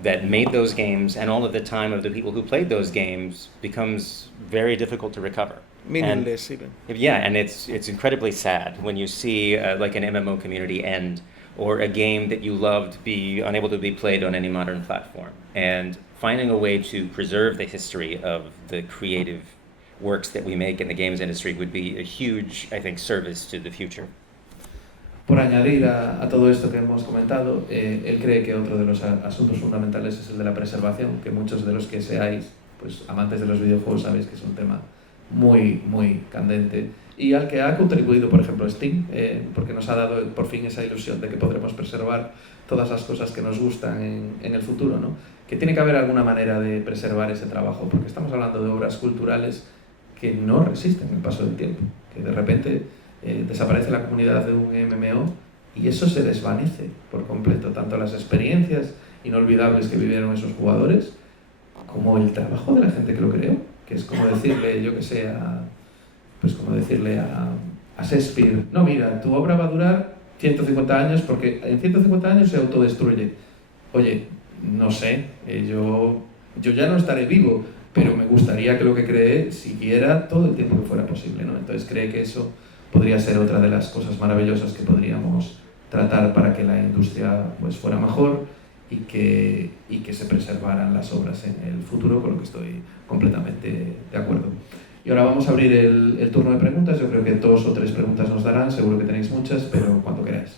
that made those games and all of the time of the people who played those games becomes very difficult to recover. Meaningless even. Yeah, and it's incredibly sad when you see like an MMO community end or a game that you loved be unable to be played on any modern platform. And finding a way to preserve the history of the creative works that we make in the games industry would be a huge, I think, service to the future. Por añadir a todo esto que hemos comentado, él cree que otro de los asuntos fundamentales es el de la preservación, que muchos de los que seáis pues, amantes de los videojuegos sabéis que es un tema muy, muy candente y al que ha contribuido, por ejemplo, Steam, porque nos ha dado por fin esa ilusión de que podremos preservar todas las cosas que nos gustan en el futuro, ¿no? Que tiene que haber alguna manera de preservar ese trabajo, porque estamos hablando de obras culturales que no resisten el paso del tiempo, que de repente desaparece la comunidad de un MMO y eso se desvanece por completo, tanto las experiencias inolvidables que vivieron esos jugadores como el trabajo de la gente que lo creó, que es como decirle, yo que sé, como decirle a Shakespeare, no, mira, tu obra va a durar 150 años porque en 150 años se autodestruye. Oye, no sé, yo ya no estaré vivo, pero me gustaría que lo que creé siguiera todo el tiempo que fuera posible, ¿no? Entonces cree que eso podría ser otra de las cosas maravillosas que podríamos tratar para que la industria pues, fuera mejor y que se preservaran las obras en el futuro, con lo que estoy completamente de acuerdo. Y ahora vamos a abrir el turno de preguntas. Yo creo que 2 o 3 preguntas nos darán, seguro que tenéis muchas, pero cuando queráis.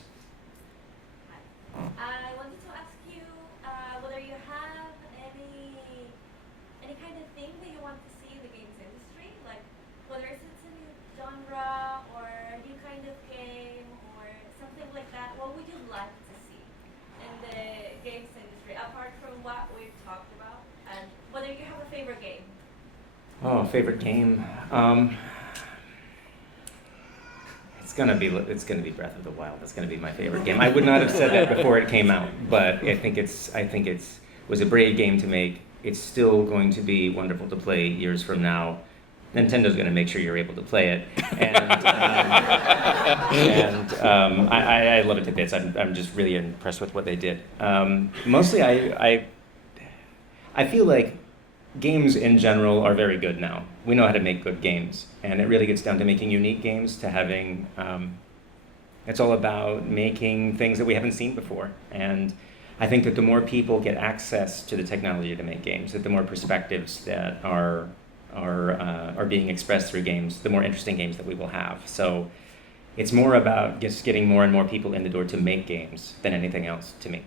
Oh, favorite game. It's gonna be Breath of the Wild. That's gonna be my favorite game. I would not have said that before it came out, but I think it was a brave game to make. It's still going to be wonderful to play years from now. Nintendo's going to make sure you're able to play it, I love it to bits. I'm just really impressed with what they did. Mostly, I feel like games in general are very good now. We know how to make good games, and it really gets down to making unique games, to having, it's all about making things that we haven't seen before. And I think that the more people get access to the technology to make games, that the more perspectives that are being expressed through games, the more interesting games that we will have. So it's more about just getting more and more people in the door to make games than anything else to me.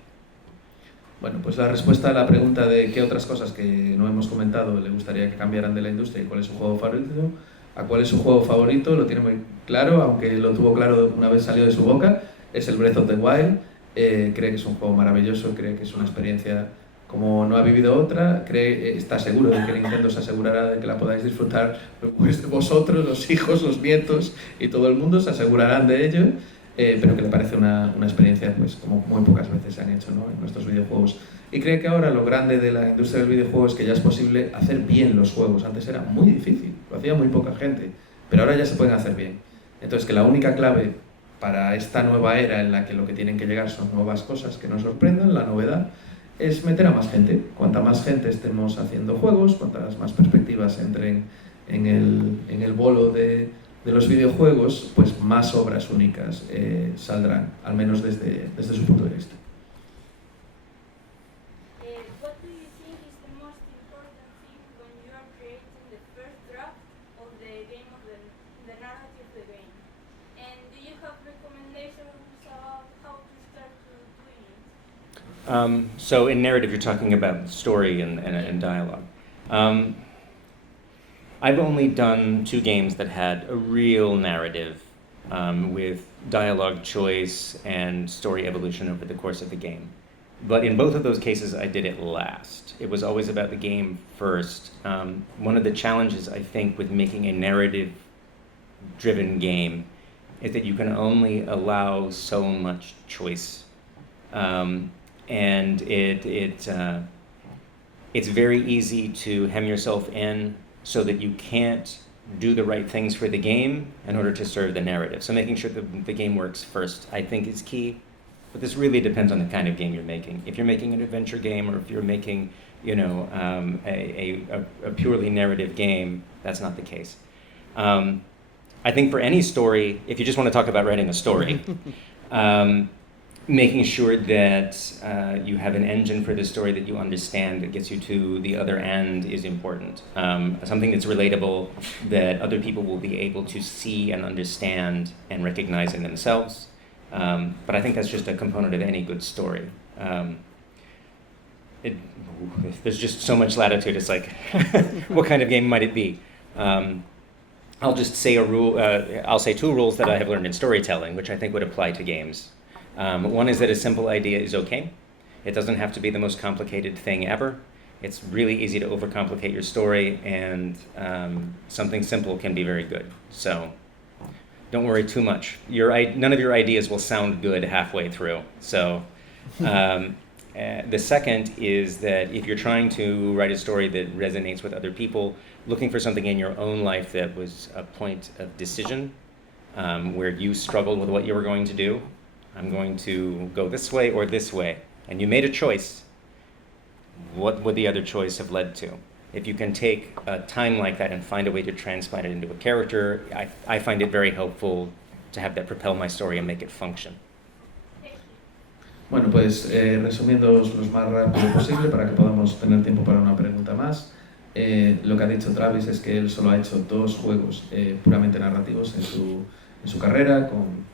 Bueno, pues la respuesta a la pregunta de qué otras cosas que no hemos comentado le gustaría que cambiaran de la industria y cuál es su juego favorito, a cuál es su juego favorito, lo tiene muy claro, aunque lo tuvo claro una vez salió de su boca, es el Breath of the Wild. Cree que es un juego maravilloso, cree que es una experiencia como no ha vivido otra, está seguro de que Nintendo se asegurará de que la podáis disfrutar, pues vosotros, los hijos, los nietos y todo el mundo se asegurarán de ello. Pero que le parece una experiencia pues como muy pocas veces se han hecho, ¿no?, en nuestros videojuegos. Y cree que ahora lo grande de la industria del videojuego es que ya es posible hacer bien los juegos. Antes era muy difícil, lo hacía muy poca gente, pero ahora ya se pueden hacer bien. Entonces que la única clave para esta nueva era en la que lo que tienen que llegar son nuevas cosas que nos sorprendan, la novedad, es meter a más gente. Cuanta más gente estemos haciendo juegos, cuantas más perspectivas entren en el bolo de los videojuegos, pues más obras únicas saldrán, al menos desde su punto de vista. What do you think is the most important thing when you are creating the first draft of the game, of the narrative of the game? And do you have recommendations of how to start to doing it? So in narrative, you're talking about story and dialogue. I've only done 2 games that had a real narrative with dialogue choice and story evolution over the course of the game. But in both of those cases, I did it last. It was always about the game first. One of the challenges, I think, with making a narrative-driven game is that you can only allow so much choice. And it's very easy to hem yourself in so that you can't do the right things for the game in order to serve the narrative. So making sure that the game works first, I think, is key. But this really depends on the kind of game you're making. If you're making an adventure game, or if you're making, a purely narrative game, that's not the case. I think for any story, if you just want to talk about writing a story, making sure that you have an engine for the story that you understand that gets you to the other end is important. Something that's relatable, that other people will be able to see and understand and recognize in themselves. But I think that's just a component of any good story. There's just so much latitude. It's like, what kind of game might it be? I'll just say a rule. I'll say two rules that I have learned in storytelling, which I think would apply to games. One is that a simple idea is okay. It doesn't have to be the most complicated thing ever. It's really easy to overcomplicate your story, and something simple can be very good. So don't worry too much. None of your ideas will sound good halfway through. So the second is that if you're trying to write a story that resonates with other people, looking for something in your own life that was a point of decision, where you struggled with what you were going to do. I'm going to go this way or this way. And you made a choice. What would the other choice have led to? If you can take a time like that and find a way to transplant it into a character, I find it very helpful to have that propel my story and make it function. Bueno, pues resumiendo lo más rápido posible para que podamos tener tiempo para una pregunta más. Lo que ha dicho Travis es que él solo ha hecho 2 juegos puramente narrativos en su carrera, con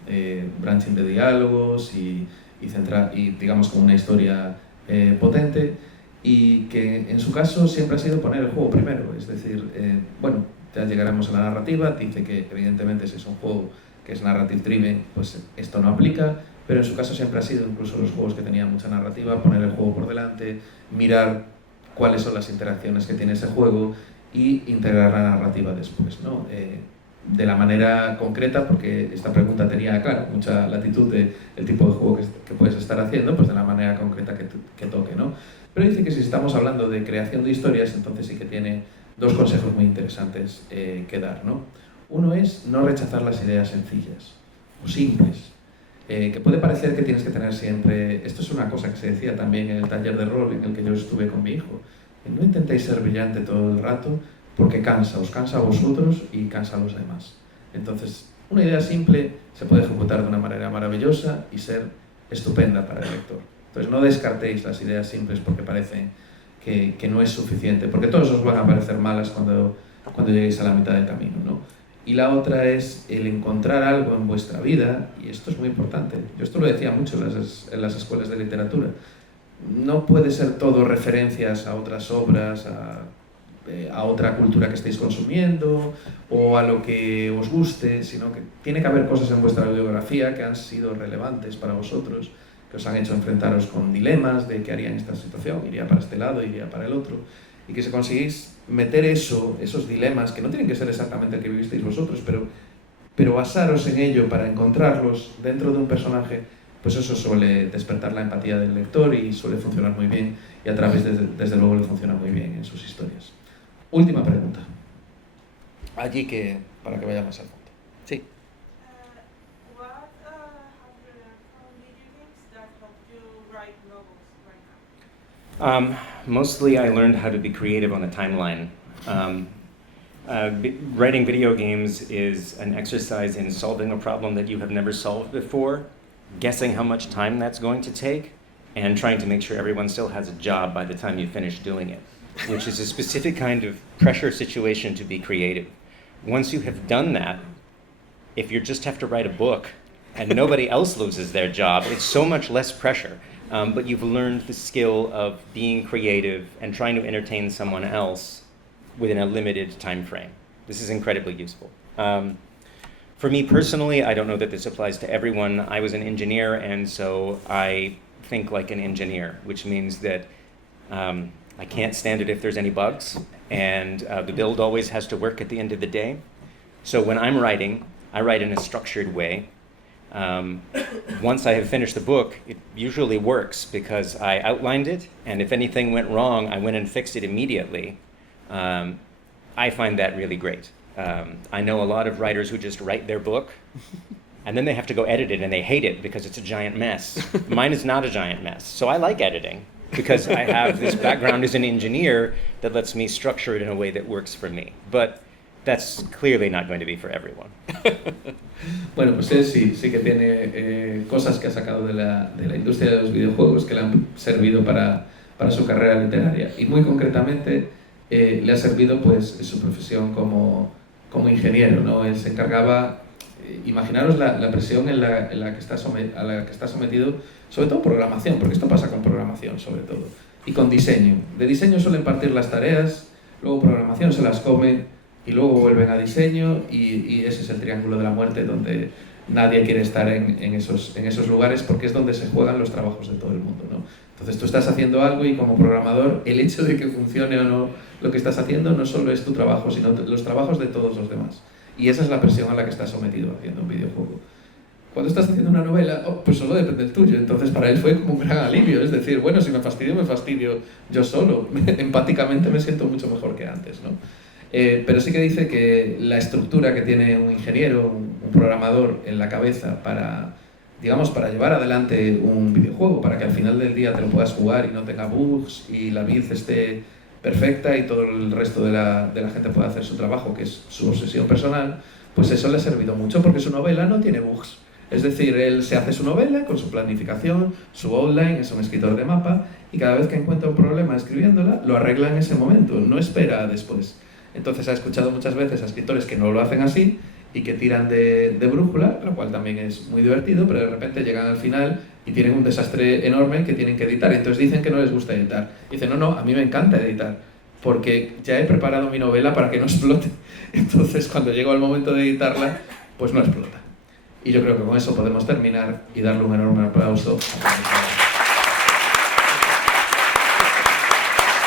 branching de diálogos y digamos con una historia potente, y que en su caso siempre ha sido poner el juego primero, es decir, bueno, ya llegaremos a la narrativa. Dice que evidentemente si es un juego que es narrative driven, pues esto no aplica, pero en su caso siempre ha sido, incluso los juegos que tenían mucha narrativa, poner el juego por delante, mirar cuáles son las interacciones que tiene ese juego y integrar la narrativa después, ¿no? De la manera concreta, porque esta pregunta tenía, claro, mucha latitud del tipo de juego que puedes estar haciendo, pues de la manera concreta que toque, ¿no? Pero dice que si estamos hablando de creación de historias, entonces sí que tiene 2 consejos muy interesantes que dar, ¿no? Uno es no rechazar las ideas sencillas o simples, que puede parecer que tienes que tener siempre. Esto es una cosa que se decía también en el taller de rol en el que yo estuve con mi hijo. No intentéis ser brillante todo el rato, porque os cansa a vosotros y cansa a los demás. Entonces, una idea simple se puede ejecutar de una manera maravillosa y ser estupenda para el lector. Entonces, no descartéis las ideas simples porque parece que no es suficiente, porque todos os van a parecer malas cuando lleguéis a la mitad del camino, ¿no? Y la otra es el encontrar algo en vuestra vida, y esto es muy importante. Yo esto lo decía mucho en las escuelas de literatura. No puede ser todo referencias a otras obras, a otra cultura que estéis consumiendo o a lo que os guste, sino que tiene que haber cosas en vuestra biografía que han sido relevantes para vosotros, que os han hecho enfrentaros con dilemas de qué haría en esta situación, iría para este lado, iría para el otro, y que si conseguís meter esos dilemas, que no tienen que ser exactamente el que vivisteis vosotros, pero basaros en ello para encontrarlos dentro de un personaje, pues eso suele despertar la empatía del lector y suele funcionar muy bien, y a través, desde luego, le funciona muy bien en sus historias. Última pregunta. Allí para que vayamos al fondo. Sí. What have you learned from video games that help you write novels right now? Mostly I learned how to be creative on a timeline. Writing video games is an exercise in solving a problem that you have never solved before, guessing how much time that's going to take, and trying to make sure everyone still has a job by the time you finish doing it, which is a specific kind of pressure situation to be creative. Once you have done that, if you just have to write a book and nobody else loses their job, it's so much less pressure. But you've learned the skill of being creative and trying to entertain someone else within a limited time frame. This is incredibly useful. For me personally, I don't know that this applies to everyone. I was an engineer, and so I think like an engineer, which means that I can't stand it if there's any bugs, and the build always has to work at the end of the day. So when I'm writing, I write in a structured way. Once I have finished the book, it usually works because I outlined it, and if anything went wrong, I went and fixed it immediately. I find that really great. I know a lot of writers who just write their book, and then they have to go edit it, and they hate it because it's a giant mess. Mine is not a giant mess, so I like editing, because I have this background as an engineer that lets me structure it in a way that works for me. But that's clearly not going to be for everyone. Bueno, pues él sí que tiene cosas que ha sacado de la industria de los videojuegos que le han servido para su carrera literaria. Y muy concretamente le ha servido pues su profesión como ingeniero, ¿no? Él se encargaba, imaginaros la presión a la que está sometido, sobre todo programación, porque esto pasa con programación sobre todo, y con diseño. De diseño suelen partir las tareas, luego programación se las come y luego vuelven a diseño y ese es el triángulo de la muerte donde nadie quiere estar en esos lugares porque es donde se juegan los trabajos de todo el mundo, ¿no? Entonces tú estás haciendo algo y como programador el hecho de que funcione o no lo que estás haciendo no solo es tu trabajo, sino los trabajos de todos los demás. Y esa es la presión a la que estás sometido haciendo un videojuego. Cuando estás haciendo una novela, pues solo depende del tuyo. Entonces para él fue como un gran alivio. Es decir, bueno, si me fastidio yo solo. Empáticamente me siento mucho mejor que antes, ¿no? Pero sí que dice que la estructura que tiene un ingeniero, un programador en la cabeza para llevar adelante un videojuego, para que al final del día te lo puedas jugar y no tenga bugs y la vid esté perfecta y todo el resto de la gente pueda hacer su trabajo, que es su obsesión personal, pues eso le ha servido mucho porque su novela no tiene bugs. Es decir, él se hace su novela con su planificación, su outline, es un escritor de mapa y cada vez que encuentra un problema escribiéndola, lo arregla en ese momento, no espera después. Entonces ha escuchado muchas veces a escritores que no lo hacen así y que tiran de brújula, lo cual también es muy divertido, pero de repente llegan al final y tienen un desastre enorme que tienen que editar. Y entonces dicen que no les gusta editar. Dicen, no, a mí me encanta editar, porque ya he preparado mi novela para que no explote. Entonces cuando llego al momento de editarla, pues no explota. Y yo creo que con eso podemos terminar y darle un enorme aplauso a